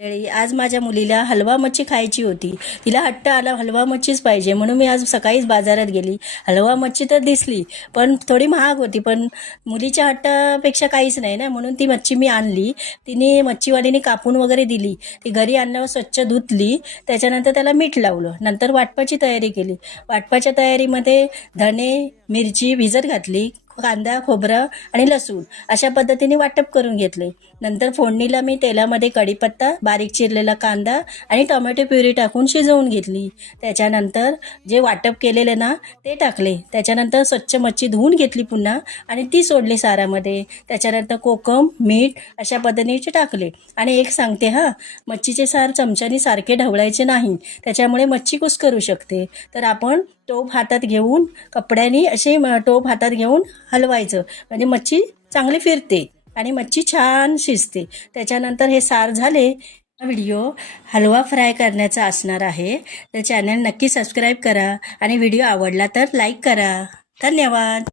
आज माझ्या मुलीला हलवा मच्छी खायची होती. तिला हट्ट आला हलवा मच्छीच पाहिजे, म्हणून मी आज सकाळीच बाजारात गेली. हलवा मच्छी तर दिसली, पण थोडी महाग होती. पण मुलीच्या हट्टापेक्षा काहीच नाही ना, म्हणून ती मच्छी मी आणली. तिने मच्छीवालीने कापून वगैरे दिली. ती घरी आणल्यावर स्वच्छ धुतली. त्याच्यानंतर त्याला मीठ लावलं. नंतर वाटपाची तयारी केली. वाटपाच्या तयारीमध्ये धणे, मिरची भिजत घातली, कांदा, खोबरं आणि लसूण अशा पद्धतीने वाटप करून घेतले. नंतर फोडणीला मी तेलामध्ये कढीपत्ता, बारीक चिरलेला कांदा आणि टोमॅटो प्युरी टाकून शिजवून घेतली. त्याच्यानंतर जे वाटप केलेले ना ते टाकले. त्याच्यानंतर स्वच्छ मच्छी धुवून घेतली पुन्हा आणि ती सोडली सारामध्ये. त्याच्यानंतर कोकम, मीठ अशा पद्धतीने टाकले. आणि एक सांगते मच्छीचे सार चमच्याने सारखे ढवळायचे नाही, त्याच्यामुळे मच्छी कुस्करू शकते. तर आपण टोप हातात घेऊन कपड्याने असे टोप हातात घेऊन हलवायचं, म्हणजे मच्छी चांगली फिरते आणि मच्छी छान शिजते. त्याच्यानंतर हे सार झाले. हा व्हिडिओ हलवा फ्राय करण्याचा असणार आहे, तर चॅनल नक्की सबस्क्राईब करा आणि व्हिडिओ आवडला तर लाईक करा. धन्यवाद.